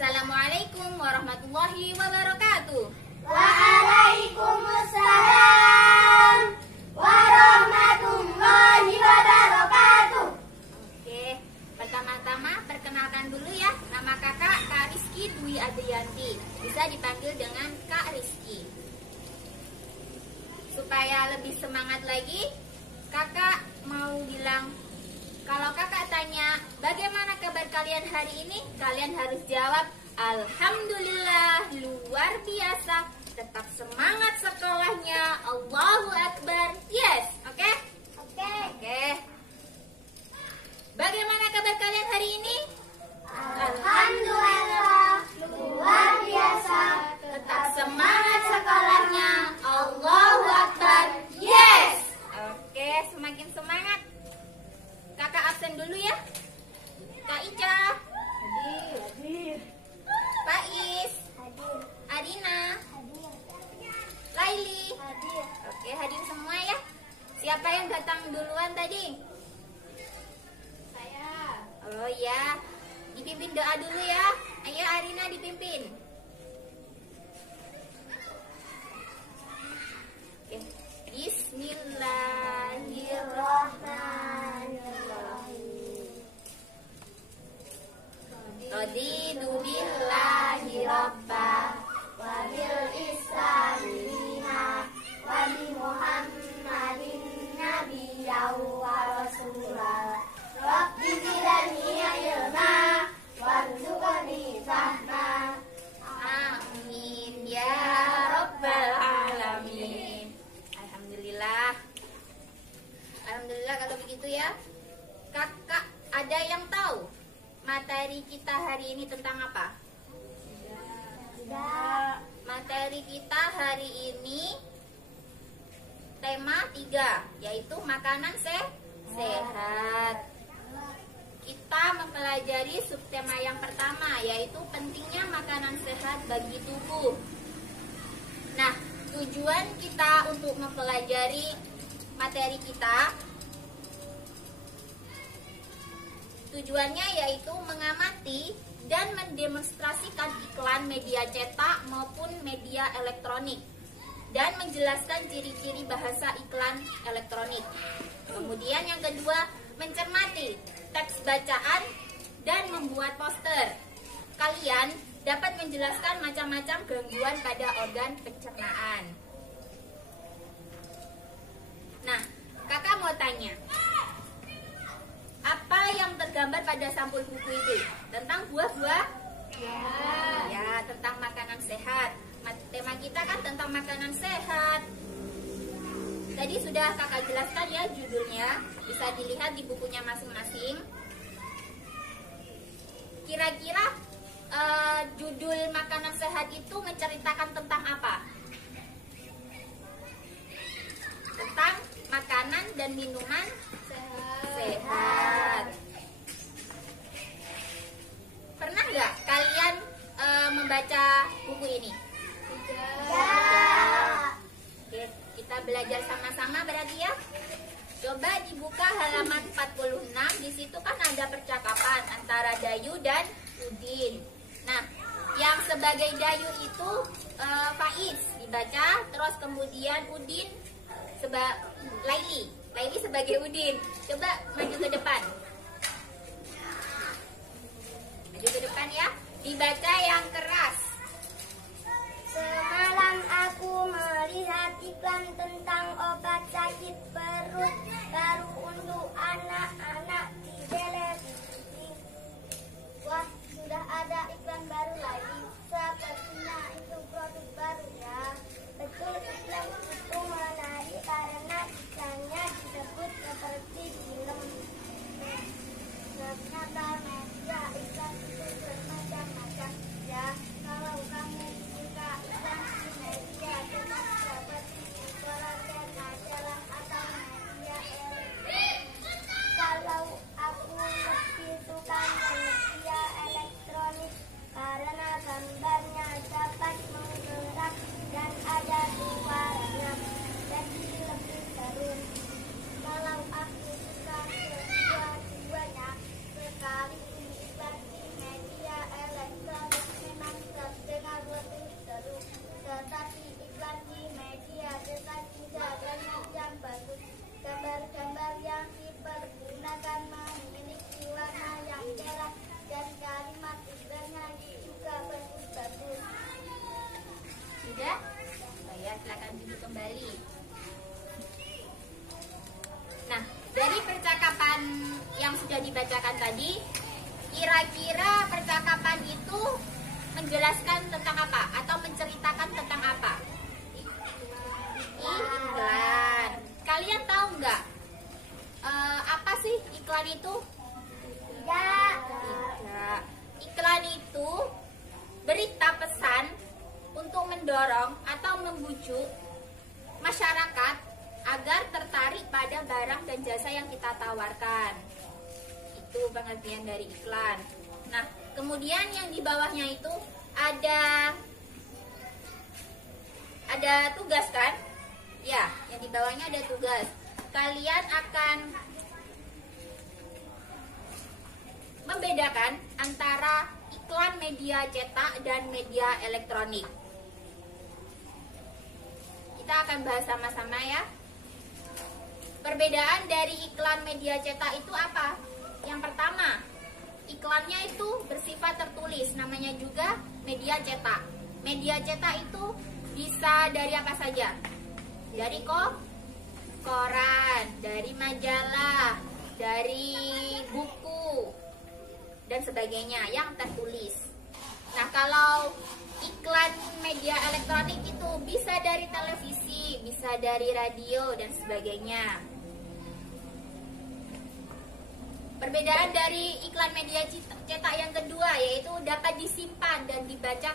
Assalamualaikum warahmatullahi wabarakatuh. Waalaikumsalam warahmatullahi wabarakatuh. Oke, pertama-tama perkenalkan dulu ya. Nama kakak Kak Rizky Dwi Adrianti. Bisa dipanggil dengan Kak Rizky. Supaya lebih semangat lagi, kakak mau bilang, kalau kakak tanya, bagaimana kabar kalian hari ini? Kalian harus jawab, alhamdulillah, luar biasa. Tetap semangat sekolahnya. Allahu Akbar. Yes, oke? Oke. Bagaimana kabar kalian hari ini? Alhamdulillah, luar biasa. Tetap semangat sekolahnya. Allahu Akbar. Yes. Oke, semakin semangat. Kakak absen dulu ya. Kak Ica. Hadir. Pak Is. Hadir. Adina. Hadir. Laili. Hadir. Oke, hadir semua ya. Siapa yang datang duluan tadi? Saya. Oh ya. Dipimpin doa dulu ya. Ayo Arina dipimpin. Oke. Bismillahirrahmanirrahim. Raditu billahi rabba Wa bil islami dina wa bi Muhammadin nabiyyan wa rasulah. Rabbi zidni ilma warzuqni fahma. Amin ya rabbal alamin. Alhamdulillah. Alhamdulillah kalau begitu ya. Kakak, ada yang tahu materi kita hari ini tentang apa? Tidak. Materi kita hari ini tema 3, yaitu makanan sehat. Kita mempelajari subtema yang pertama, yaitu pentingnya makanan sehat bagi tubuh. Nah, tujuan kita untuk mempelajari materi kita, tujuannya yaitu mengamati dan mendemonstrasikan iklan media cetak maupun media elektronik dan menjelaskan ciri-ciri bahasa iklan elektronik. Kemudian yang kedua, mencermati teks bacaan dan membuat poster. Kalian dapat menjelaskan macam-macam gangguan pada organ pencernaan. Nah, kakak mau tanya, apa yang tergambar pada sampul buku itu? Tentang buah-buah? Ya, tentang makanan sehat. Tema kita kan tentang makanan sehat. Tadi sudah kakak jelaskan ya judulnya. Bisa dilihat di bukunya masing-masing. Kira-kira judul makanan sehat itu menceritakan tentang apa? Tentang makanan dan minuman sehat. Pernah nggak kalian membaca buku ini? Tidak. Oke, kita belajar sama-sama berarti ya. Coba dibuka halaman 46. Di situ kan ada percakapan antara Dayu dan Udin. Nah, yang sebagai Dayu itu Faiz dibaca, terus kemudian Udin Laili sebagai Udin. Coba maju ke depan. Maju ke depan ya. Dibaca yang keras. Semalam aku melihat iklan tentang obat sakit perut baru untuk anak-anak di televisi. Wah, sudah ada iklan baru lagi. Sepertinya itu produk baru ya. Betul, iklan itu menarik karena iklannya disebut seperti film. Ternyata media iklan itu bermacam-macam ya. Kalau kamu suka iklan di media, tetap dapat di koran dan majalah atau media Kira-kira percakapan itu menjelaskan tentang apa? Atau menceritakan tentang apa? Iklan. Kalian tahu nggak? Apa sih iklan itu? Tidak. Tidak. Iklan itu berita pesan untuk mendorong atau membujuk masyarakat agar tertarik pada barang dan jasa yang kita tawarkan. Itu pengertian dari iklan. Nah, kemudian yang di bawahnya itu ada tugas kan? Ya, yang di bawahnya ada tugas. Kalian akan membedakan antara iklan media cetak dan media elektronik. Kita akan bahas sama-sama ya. Perbedaan dari iklan media cetak itu apa? Yang pertama, iklannya itu bersifat tertulis, namanya juga media cetak. Media cetak itu bisa dari apa saja? Dari koran, dari majalah, dari buku, dan sebagainya yang tertulis. Nah, kalau iklan media elektronik itu bisa dari televisi, bisa dari radio, dan sebagainya. Perbedaan dari iklan media cetak yang kedua yaitu dapat disimpan dan dibaca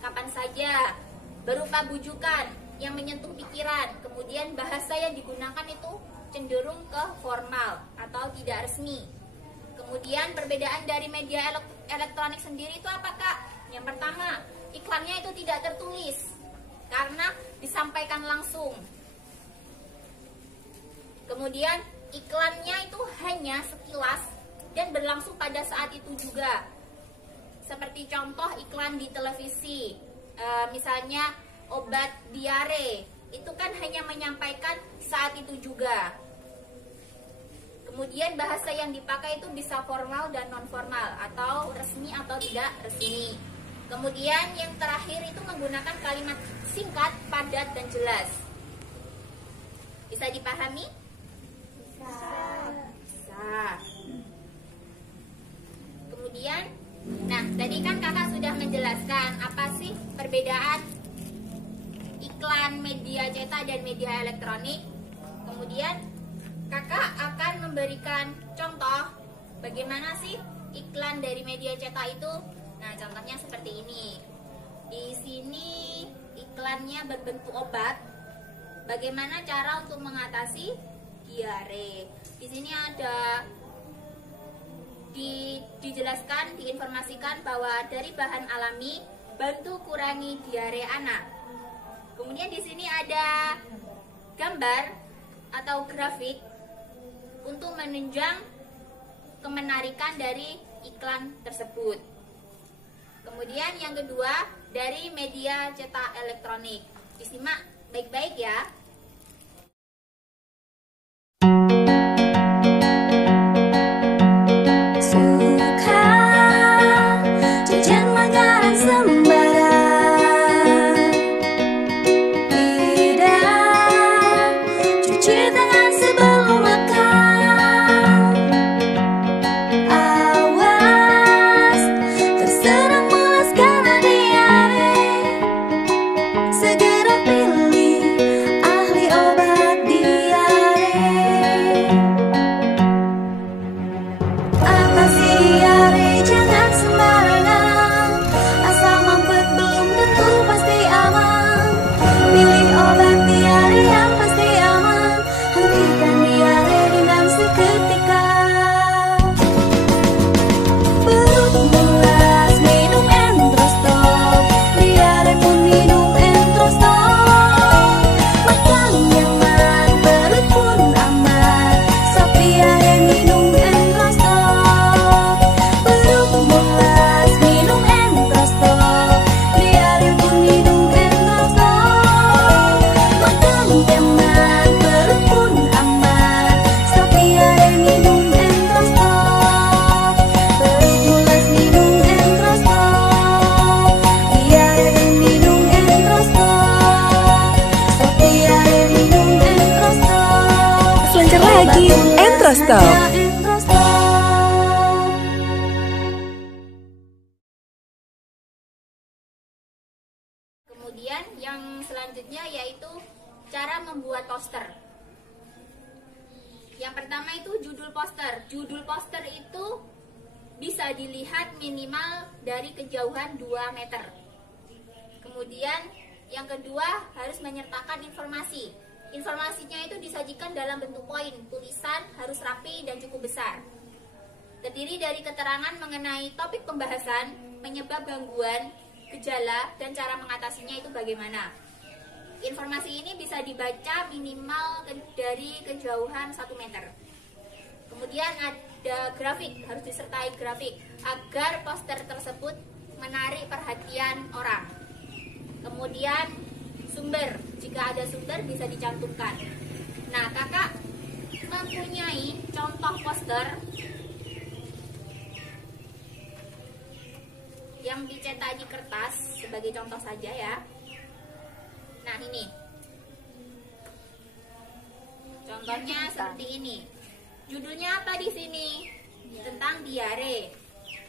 kapan saja, berupa bujukan yang menyentuh pikiran. Kemudian bahasa yang digunakan itu cenderung ke formal atau tidak resmi. Kemudian perbedaan dari media elektronik sendiri itu apa, Kak? Yang pertama, iklannya itu tidak tertulis karena disampaikan langsung. Kemudian iklannya itu hanya sekilas dan berlangsung pada saat itu juga. Seperti contoh iklan di televisi, misalnya obat diare, itu kan hanya menyampaikan saat itu juga. Kemudian bahasa yang dipakai itu bisa formal dan non formal, atau resmi atau tidak resmi. Kemudian yang terakhir itu menggunakan kalimat singkat, padat, dan jelas. Bisa dipahami? Bisa. Kemudian, nah tadi kan kakak sudah menjelaskan apa sih perbedaan iklan media cetak dan media elektronik. Kemudian kakak akan memberikan contoh bagaimana sih iklan dari media cetak itu. Nah, contohnya seperti ini. Di sini iklannya berbentuk obat. Bagaimana cara untuk mengatasi diare. Di sini ada dijelaskan, diinformasikan bahwa dari bahan alami bantu kurangi diare anak. Kemudian di sini ada gambar atau grafik untuk menunjang kemenarikan dari iklan tersebut. Kemudian yang kedua dari media cetak elektronik. Disimak baik-baik ya. Entrostop. Kemudian yang selanjutnya yaitu cara membuat poster. Yang pertama itu judul poster. Judul poster itu bisa dilihat minimal dari kejauhan 2 meter. Kemudian yang kedua harus menyertakan informasi. Informasinya itu disajikan dalam bentuk poin, tulisan harus rapi dan cukup besar. Terdiri dari keterangan mengenai topik pembahasan, penyebab gangguan, gejala, dan cara mengatasinya itu bagaimana. Informasi ini bisa dibaca minimal dari kejauhan 1 meter. Kemudian ada grafik, harus disertai grafik agar poster tersebut menarik perhatian orang. Kemudian sumber, jika ada sumber bisa dicantumkan. Nah, kakak mempunyai contoh poster yang dicetak di kertas sebagai contoh saja ya. Nah, ini contohnya seperti ini. Judulnya apa di sini? Tentang diare.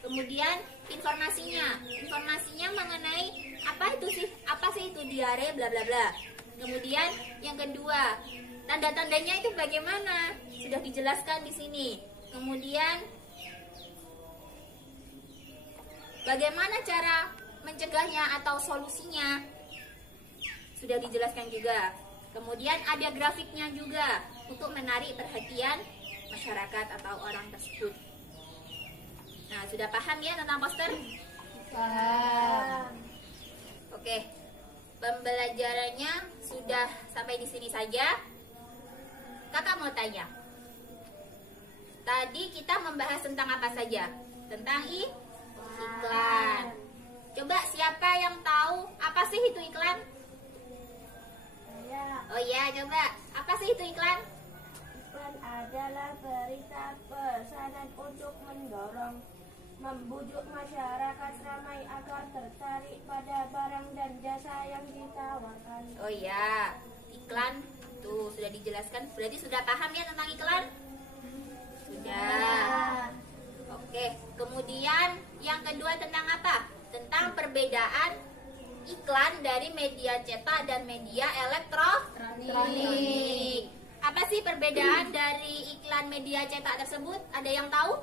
Kemudian informasinya mengenai apa sih itu diare, bla bla bla. Kemudian yang kedua, tanda-tandanya itu bagaimana? Sudah dijelaskan di sini. Kemudian bagaimana cara mencegahnya atau solusinya? Sudah dijelaskan juga. Kemudian ada grafiknya juga untuk menarik perhatian masyarakat atau orang tersebut. Nah, sudah paham ya tentang poster? Paham. Oke, pembelajarannya sudah sampai di sini saja. Kakak mau tanya. Tadi kita membahas tentang apa saja? Tentang iklan. Coba siapa yang tahu apa sih itu iklan? Oh iya, coba. Apa sih itu iklan? Iklan adalah berita pesanan untuk membujuk masyarakat ramai agar tertarik pada barang dan jasa yang ditawarkan. Oh iya, iklan tuh sudah dijelaskan. Berarti sudah paham ya tentang iklan? Sudah. Oke, kemudian yang kedua tentang apa? Tentang perbedaan iklan dari media cetak dan media elektronik. Apa sih perbedaan dari iklan media cetak tersebut? Ada yang tahu?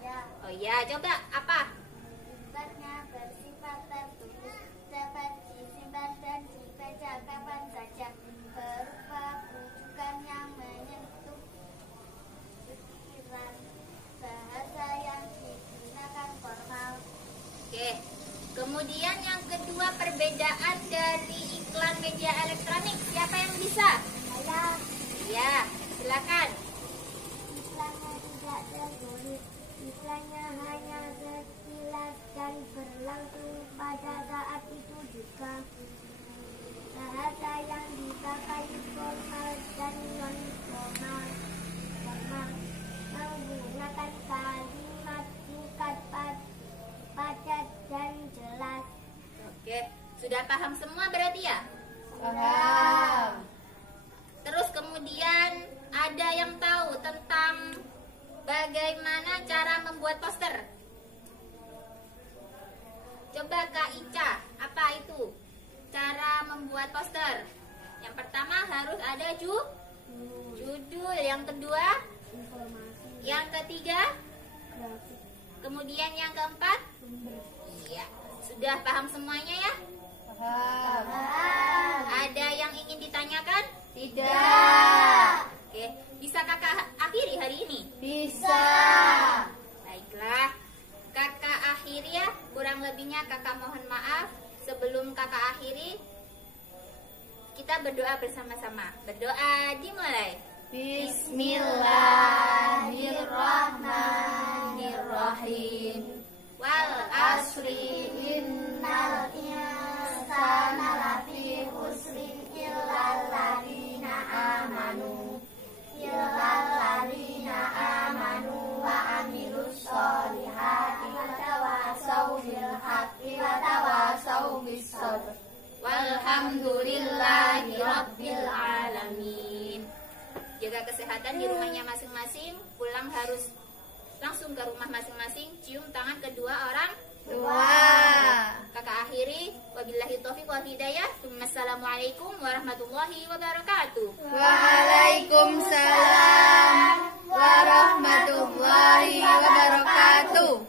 Ya. Oh iya, coba apa? Iklannya bersifat tertulis, dapat disimpan dan dibaca kapan saja, berupa rujukan yang menyentuh pikiran, bahasa yang digunakan formal. Oke. Kemudian yang kedua perbedaan dari iklan media elektronik. Siapa yang bisa? Saya. Ya, silakan. Iklannya tidak tertulis, iklannya hanya sekilas dan berlangsung pada saat itu juga. Bahasa yang dipakai formal dan non formal, menggunakan kalimat singkat, padat dan jelas. Oke, sudah paham semua berarti ya? Paham. Terus kemudian ada yang tahu tentang bagaimana cara membuat poster? Coba Kak Ica, apa itu cara membuat poster? Yang pertama harus ada judul, yang kedua, Informasi, yang ketiga, grafik, kemudian yang keempat. sumber. Iya, sudah paham semuanya ya? Paham. Ada yang ingin ditanyakan? Tidak. Oke, bisa kakak akhiri hari ini? Bisa. Baiklah, kakak akhiri ya. Kurang lebihnya kakak mohon maaf. Sebelum kakak akhiri, kita berdoa bersama-sama. Berdoa dimulai. Bismillahirrahmanirrahim. Wal asri Innal insana lafi khusrin illal ladzina amanu wa amilus solihati wa tawasau bil haqqi wa tawasau bis sabr. walhamdulillahi rabbil alamin. Jaga kesehatan di rumahnya masing-masing. Pulang harus langsung ke rumah masing-masing. Cium tangan kedua orang tua. Kakak akhiri, wabillahi taufiq wal hidayah. Assalamualaikum warahmatullahi wabarakatuh. Waalaikumsalam warahmatullahi wabarakatuh.